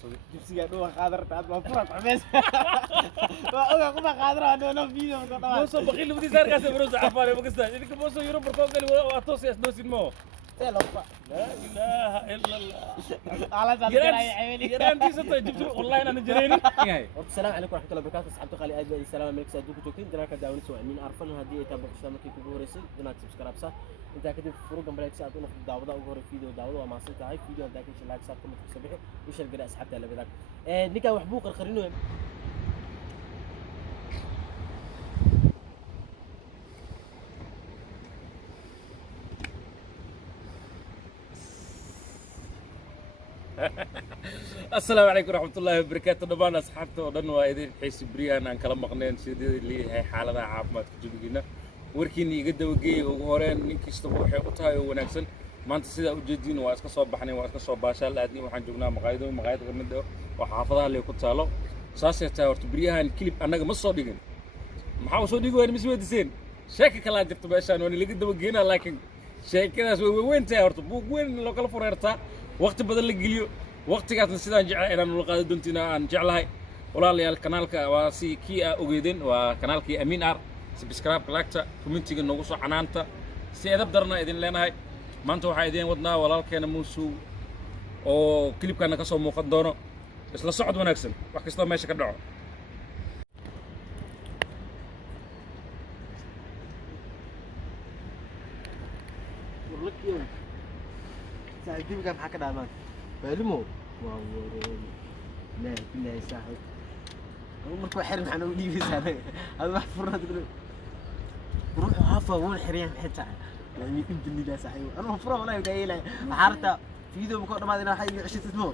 qabsaday jibsiga dhuwa qaadarta aad waa furan xamees waa oga kuma qaadara ano video ka dhawa موسو بخيل بدي صار كاسه بروز عفاري بقصه انك موسو يوروب بركوغل واتوس يسدوسين مو تلفا لا اله الا الله على جرى عيني يران دي ستة جبت والله انا جريني السلام عليكم ورحمه الله وبركاته اصحابتي خالي اجل السلام عليكم سادوك جوكين دراك داوني سو امين عرفن هذه تابع اشتراك كي كوريسي دنا سبسكرايب صح انت كده فروق جنبك ساعه تقول داودا او غير فيديو داودا وما صرت هاي فيديو داك ان شاء الله صار كم تصبحي وش القراء اصحابتي على بدك نيكا وحبوق الخرينو السلام عليكم ورحمة الله وبركاته دمان أصحابته ودن وايدين حيس بريان عن كلام مقنين سيدي اللي هي حالة عافمات كجوجينا وركيني قد وجي وهورين نيكي استبوحي وطاي ونكسل ما أنت سيدا وجدين واسك صوب بحني واسك صوب باشال لأدني وحن جبنا مقايد غمده وحافظها اللي كنت سالو ساسي تاورت بريان كليب أنا مش صديقين محاول صديق وين مسوي دسين شاكي كلا جبت باشان وأنا اللي قد وجينا لكن شاكي ناس وين تاورت بوق وين لو كلا فريرتا وقت بدل الجليو وقتigaasna sidaan jecel inaan ula qaado doontina aan jeclahay walaalayaal kanaalka waa si kii ogeedin waa kanaalkii Amin Ar subscribe like commentiga nagu soo canaanta si edab darna idin leenahay maanta waxa idin wadnaa walaalkeena Muusu oo clipkana ka soo muuqan doono isla socod wanaagsan wax kasta meesha ka dhaco saaxiibkii maxaa ka dhaamaan بالمو واو لا بالله يساعد مركو حرم حنا ودي في سنه هذا واحد فرنا تقول روح عفا وين حريان حتى يعني يمكن بالله لا صحيح انا فرا والله جاي له حارته فيديو مكو دمادنا حي 20 اسبوع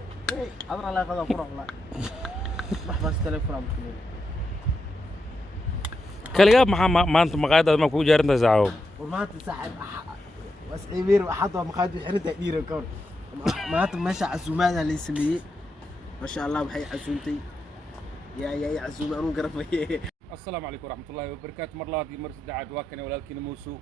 عبر الله قضا فرا والله محبس تليفون كلغا ما انت مقايد ما كو جارنتا ساعو وما انت صاحب واسعيبير حطوا مقايد حرنته ديره كور معناته ماشي عزومات اللي يسميه ما شاء الله بحي عزومتي يا عزومه انا قرب السلام عليكم ورحمه الله وبركاته مر لبادي مر سدعاد واكن walaalkiina Muusu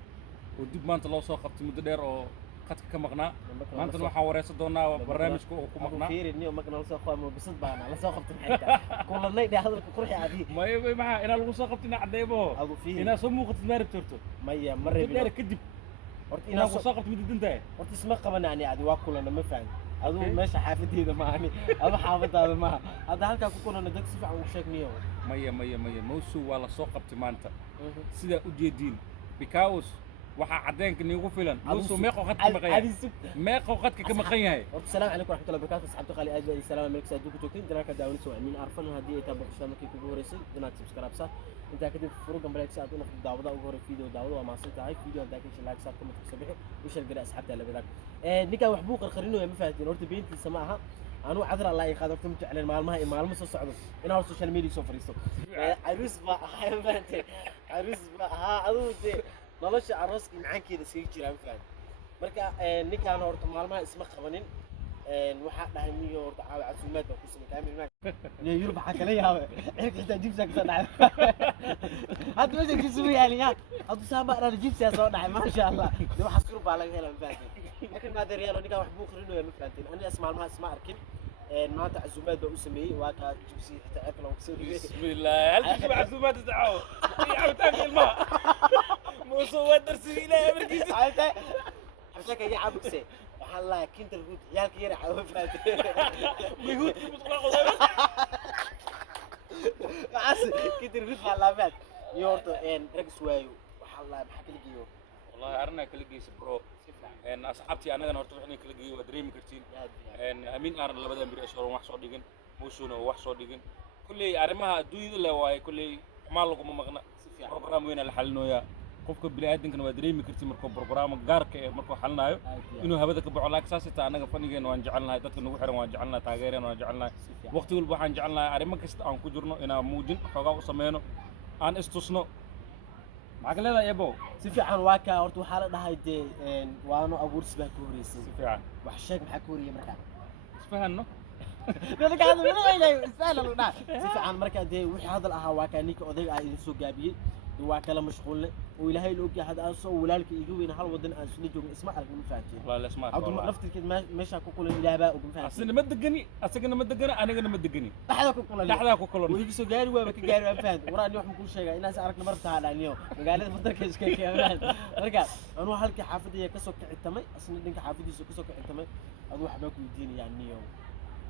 oo dib maanta loo soo qabtay muddo dheer oo qadka ka maqnaa maanta waxa wareysan doonaa barnaamijka oo ku maqnaa fiirinniyo magna la soo qaamo bisad baana la soo qabtay xigta kulanay hadalka qurxi abi ma ina lagu soo qabtay cadeybo ina soo muuqatay maarib turto maya mareeb dheer kadib horta ina soo qabtay muddo dintaa horta isma qabanani adi waa kulana ma fahmin adu meesha xaafadeeda ma ani adu xaafadaada ma hada halka ku kulana dad si fiican u sheegniyo maya Muusu waa la soo qabtay maanta sida u jeedin because waxa cadeenka niigu filan Muusu meeqo qadka maqan yahay meeqo qadka ka maqan yahay horta salaam calaykum waraxmatullahi wabarakaatuh asxaabta qali aad bay salaam alaykum saadku joogtiin daraaka daawani soo Amin arfan hadii ay taabo shaqada ku horeysay dana subscribe sa inta kadib furugan break saad u noqdo daawada ugu hore video daawada waa maasan tahay video hadda ka like saad comment ku sabixi wishal gara asxaabta la badag ninka wax buu qarqarino ma faahfaahin horta beentiisa ma aha anu cadra Allah ay qaadafto ma jecleen maalmaha soo socdo inaa social media soo fariisto arus ba haybaante arus ba ha aduute nolosha arooska macaankeeda sii jiraan faan marka ninkaan horta maalmaha isma qabanin waxa dhahay niyo horta casuumaad baa ku sameeyay ma niyo yurub waxa kala yaaba cirka jibsa ka soo dhacay hadda meesha ku soo yaaliya hadda saaba aan jibsa soo dhacay ma sha Allah waxa sir baa laga helaa faan marka ma dareelo ninkaan wax buu qarinayo ma faanteen aniga maalmaha isma arkin maanta عزومات بقى اسمي واقع جبسي حتى اكل وكسوري بسم الله هل تجيب عزومات تدعو يا عم الماء موسو ودرس الى امريكا حتى كي يعبك سي والله كنت الغوت عيالك يرع وفات بيقول مطلق عاس كنت الغوت والله فات يورتو رقص وايو والله بحكي لك يو والله ارنا كلجيس برو ان اصحابتي انا horta waxaan kala geeyay waa dareemi kartiin Amin Ar labadan bir asoo wax soo dhigin Muusuna wax soo dhigin kulli arimaha adduunyada la waay kulli maal lagu maqna program weyn la xalinooya qofka bini'aadamkana waa dareemi kartiin markuu program gaarka ee markuu xalinayo inuu habada ka baxo laakiin saasita anaga fanigeena waan jecelnahay dadka nagu xiran waan jecelnahay taageereen waan jecelnahay waqti walba waxaan jecelnahay arimo kasta aan ku jirno inaan muujin xogaa u sameeyno aan istusno maxaa leedahay ebo si fiican waa ka horta waxa la dhahay de waano abuurs baa ku horeysay si fiican wax sheeg maxaa ku horiyay markaa isfahanno dadka hadda ma ilaahay isfahan la dhahay si fiican markaa de wixii hadal ahaa waa ka ninka odayga ah idin soo gaabiyay waa kala mashquulne oo ilaahay la ogyahay hadda aan soo walaalka iga weyn hal wadan aan isla joogno isma aragno ma fahanteen والله لا اسمع عبد والله نفتركد meesha ku kulan ilaahay baa ugu fahanteen أصلا ما تدقني أصلا ما تدقني أنا قلنا ما تدقني dhaxda ku kulan لحظة أكو كلون wixii soo gaari waa ka gaari waa fahanteen waraani wax ku sheegay inaas aragna marta halaaniyo magaalada fadarka iska keenan marka anu halkii xaafadaya ka soo kicitamay asna dhanka xaafadiisa ka soo kicitamay adu waxba ku diinayaan niyo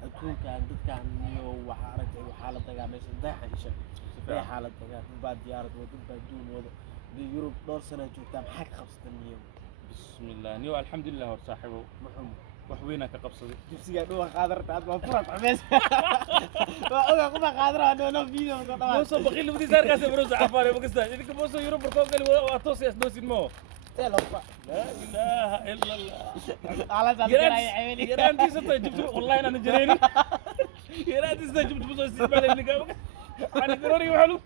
adduunkan dadkan niyo waxa aragtay waxa la dagaa meesha dayaxan isha ee xaalad dagaa baa diyaarad wada baa duun wada Yurub dhowr sano joogtaa maxaa ka qabsatan niyo بسم الله نيو الحمد لله وصاحبه muxuu وحوينا كقبصدي jibsiga dhuwa qaadarta aad baa furan xamees waa oga kuma qaadara no video ka taban موسو بخيل بدي صار كاسه بروز عفاري بقصد إنك موسو يوروب بركوب قال واتوسي أسدوسين مو telo fa لا إله إلا الله ala sa diray ayni يران دي ستة جبت والله أنا جريني يران دي ستة جبت بس استقبال اللي قام أنا قروري وحلو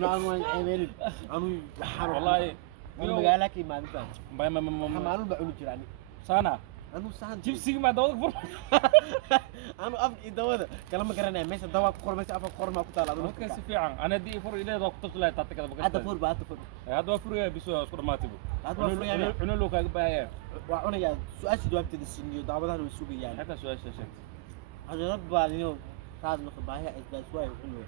no anu ayni anu waxaan والله anu magaalada ka imaadaan ما xamaanu ba cuni jiraan سانا anu sahan جبسي ما داودك فر anu af idawada kala ma garanay meesha dawa ku qormaysa af qorma ku taala adu اوكي سفيعان انا دي فر الى ذا كنت لا تاتك هذا hada بقى fur ba hada fur هذا فر يا بيسو اسكو ما تبو hada waa fur yaa عنو لو كاغ بايا waa cunaya su'aasha jawaabteeda siniyo daawadahan way sugayaan حتى سؤال شاشة hada rab baa niyo taad ma qabaya isbaas way cunaya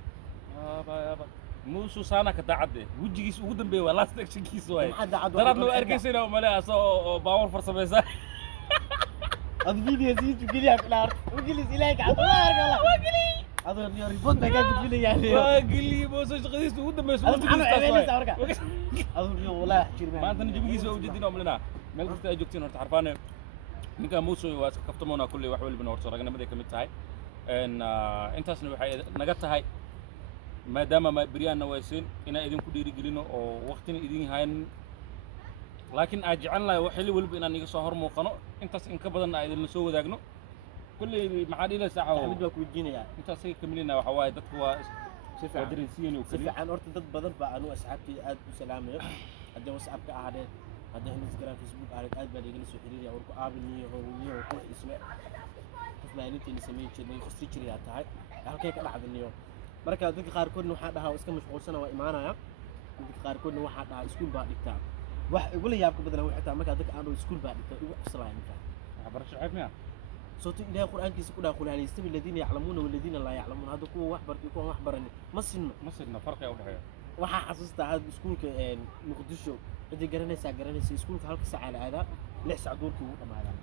يابا يابا موسو سانا كدعده وجهيس ugu dambeeyay waa last action kiis waay maxaa dacad daradna waa arkaysayna male asoo baawar farsamaysa hada video sii jugiliya kulaar ugilis ilaahay ka cabaa argala ugili hada niyo report baa ka gudbinayaan niyo waa gili mooso shaqadiisa ugu dambeeyay hada maxaa ceebeynaysa marka hada niyo wallahi jirma maanta jibigiisa waa ujeedina umlina meel kasta ay joogtiin horta xarfaane ninka muuso waa iska kaftamoona kulli wax walba horta ragnimada ka mid tahay intaasna waxay naga tahay maadaama ma beriyaana waysiin inaan idinku dhiirigelino oo waqtina idin hayn laakiin aan jecel lahay wax xilli walba inaan iga soo hor muuqano intaas in ka badan aan idin soo wadaagno kulli maxaa dhila saaco mid baa ku weydiinaya intaas ay kamilina waxa waaye dadku waa si dareensiin oo si kaliya fiican horta dad badan baa anu asxaabtay aad u salaamayo hadda WhatsApp ka ahaadeen hadda Instagram Facebook aad baa igala soo xiriiraya warku aabiniyo hooyo ku isme xaflaanintii sameeyay jirnay fasti jiray tahay halkay ka dhacdaniyo marka dadka qaar koodna waxa dhahaa iska mashquulsan waa imaanaya dadka qaar koodna waxa dhahaa iskuul baa dhigtaa wax ugu la yaab ka badan waxa taa marka dadka aanu iskuul baa dhigtaa ugu cusbaa inta barasho xifniya صوت إلهي القرآن كيس كلها قل هل يستوي الذين يعلمون والذين لا يعلمون هذا كوا وحبر يكون وحبرني ما سنه masirna farqi u dhaxeeyo waxa xasuusta aad iskuulka muqdisho inta garanaysa iskuulka halka saac aada 6 saac duurkii uu dhamaadaa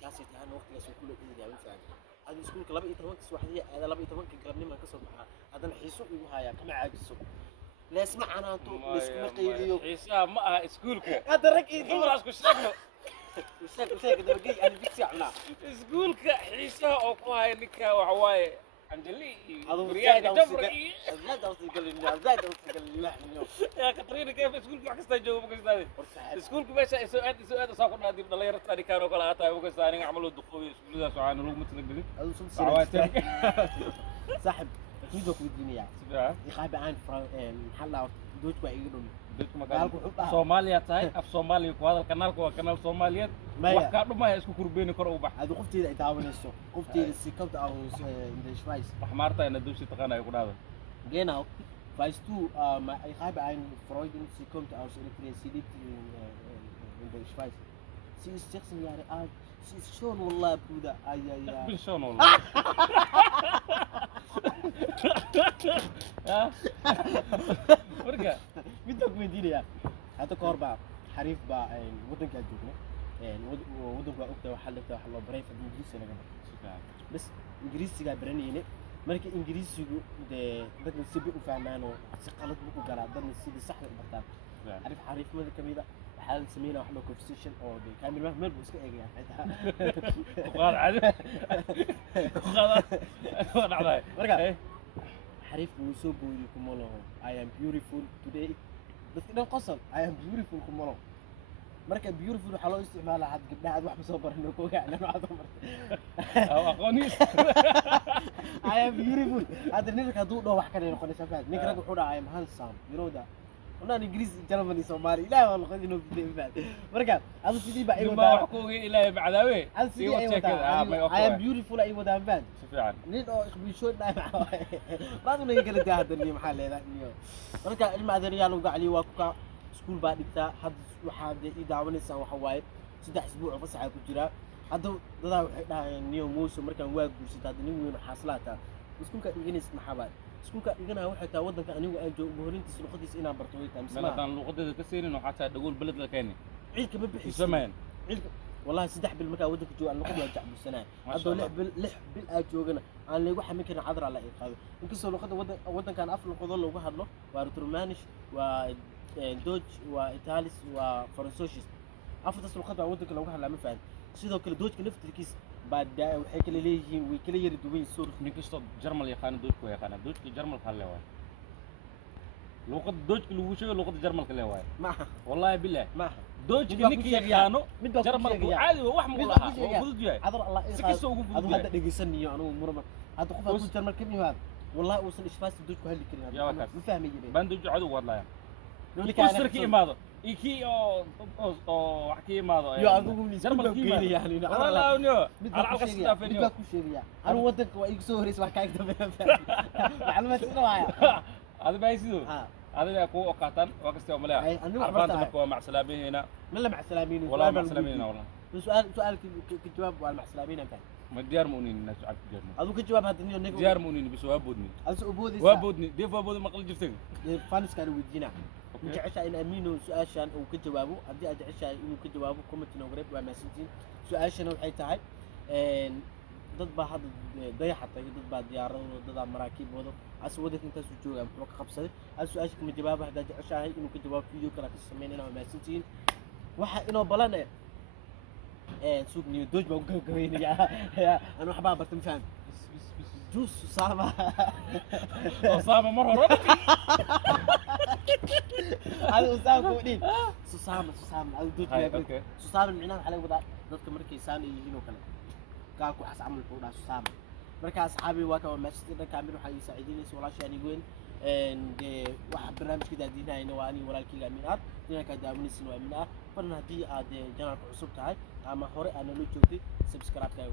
saasay tahay waqtigaas uu kula dhigay u faacan aad iskuulka 12 subaxdii aada 12 galabnimo ka soo baxaa hadana xiiso ugu haya kama caajiso la isma canaanto la isma qayliyo xiisaha ma aha iskuulka hada rag iyo dumar isku sheegno وساك دبقي أنا بيك ساعنا iskuulka xiisaha oo ku haya ninka waxa waaye anjali هذا بريان زايد جبري زايد أوصل قال لي زايد أوصل قال لي واحد اليوم يا كترينا كيف iskuulka wax kasta joogo ma kasta iskuulka meesha ay soo aad soo qodna dib dhalinyaro tani kaano kala hata uga saarin amalo duqooy iskuulada soo loo mutnagdin هذا صوت سير صاحب أكيد أكو الدنيا sida يخاف عن حلا دوت بقى يقولون dadku magaal Soomaaliya tahay af Soomaaliya ku hadal kanaalka waa kanaal Soomaaliyeed wax ka dhumaya isku kurbeeni karo u bax هذا قفتي إذا تعاونيسو قفتي إذا سكوت أو إن الشمايس wax maarta ina dawsi taqaanay ku dhaado جينا فايز تو ما يخاف عن فرويد سكوت أو إلكتريسيتي إن الشمايس سي استخدم يعني سي شلون والله بودا يا bin shoon والله marka midda ku weydiinaya hadda ka hor baa xariif baa waddanka aan joogno waddanku waa ogtahay waxaa lagtaa waxa loo baray fadhi ingiriisi laga barto bas ingiriisigaa baranayne marka ingiriisigu dee dadna si bay u fahmaan oo si qalad buu u galaa dadna sidii saxda u bartaan xariifnimada ka mid a waxaa la sameynaya wax loo conversation oo dee kaamil meel buu iska eegaya xitaa qaad cadi qaad waa dhacday marka xariifku wuu soo booyay kumaloho I am beautiful today dadka dhan qosol I am beautiful kumaloho marka beautiful waxaa loo isticmaalaa had gabdhaha aad wax ma soo baran oo koogaacna waxaad soo martay aw aqooniis I am beautiful hadda ninka hadduu dhaho wax kale noqonaysa faad ninka rag wuxuu dhahaa I am handsome you know that أنا إنجليز جرماني سومالي لا والله خذي نو بدي بعد مركب هذا سيدي بقى أيوة ما حكوه إلى بعداوي هذا سيدي أيوة I am beautiful أيوة ده بعد شوف يعني نين أو إخبي شو ده معه ما أظن يقول ده هذا اللي محل هذا اليوم مركب المعذر يالو قاعد وكا سكول بعد بتاع حد وحد يدعون السنة وحواي سدح أسبوع فسحة كجرا هذا ده نيو موسى مركب واقف بس هذا نيو حاصلاته سكول كإنجليز محبات سكولك إجنا واحد تودن كأني وأجو مهورين تسلخديس إنا برتوي تامس ما كان لقطة كثير إنه حتى تقول بلد لكاني عيلك ما بحس زمان عيلك والله سدح بالمكان ودك جو أنا قبل أرجع بالسنة هذا لح بالأجو جنا أنا اللي واحد ممكن عذر على إيقاظ يمكن سو لقطة ودن كان أفل القضاء لو واحد له وارترومانش ودوج وإيطاليس وفرنسوسيس أفضل لقطة ودك لو واحد لا مفعل سيدو كل دوج كلفت الكيس بعد وحكي لي يجي وكل يردوين سور نكشط جرمال يخان دوج كوي يخان دوج جرمال خليه واي لقطة دوج كل وشة لقطة جرمال خليه واي ما والله بالله ما دوج كنيك يخانو جرمال عادي وواحد مقولها وفضل جاي عذر الله سكسو وفضل هذا جاي هذا دقيسني أنا مرمى هذا خوف أقول جرمال كم هذا والله وصل إشفاس دوج كهل كريم يا وكاس ما فاهم يجي بان دوج عدو والله لو كسر كي ماذا إيكي أو حكي ماذا يا أقول جرمال كي يعني لا لا على القصة في بدك كوشيريا أنا ودك وإكسوري اسمع كايك ده معلومات سنوايا هذا بيسيدو هذا يكون وقتا وقت يوم لا عرفان تبقوا مع سلامين هنا ملا مع سلامين والله مع سلامين هنا والله سؤال كجواب وعلى مع سلامين أنت ما ديار مؤنين الناس عارف ديار أظن كجواب هذا النيو نيجو ديار مؤنين بس وابودني أبودي وابودني ديف وابودي ما قل جفتين فانس كانوا يدينا نجعشها إن أمينو سؤال شان أو كجوابه أبدي أجعشها إنه كجوابه كومنتنا وقريب وما سنتين سؤال شان وحي تعب dad baa hadda dayaxatay dad baa diyaarado dad maraakiib wado aswadka intaas uu joogaa wuxuu ka qabsaday hal su'aasha kuma jawaab hadda jeceshahay inuu ka jawaab video kale ka sameeyna ma maasantiin waxa inoo balan suuq niyo dooj baa uga gaweynaya ana waxba bartan faham juus saama saama mar hore hal saama ku dhin saama hal dooj baa saama macnaha waxa laga wadaa dadka markay saan yihiin oo kale قالكو حس عمل فوضى سام مركز أصحابي واقع ماستر كامل وحي يساعدني ولا شيء يعني يقول إن واحد برنامج كده دينا إنه واني ولا الكيل أمينات دينا كده من السنة أمينات فرنا دي عاد جناك عصب تاعي أما هوري أنا لو جوتي سبسكرايب كاي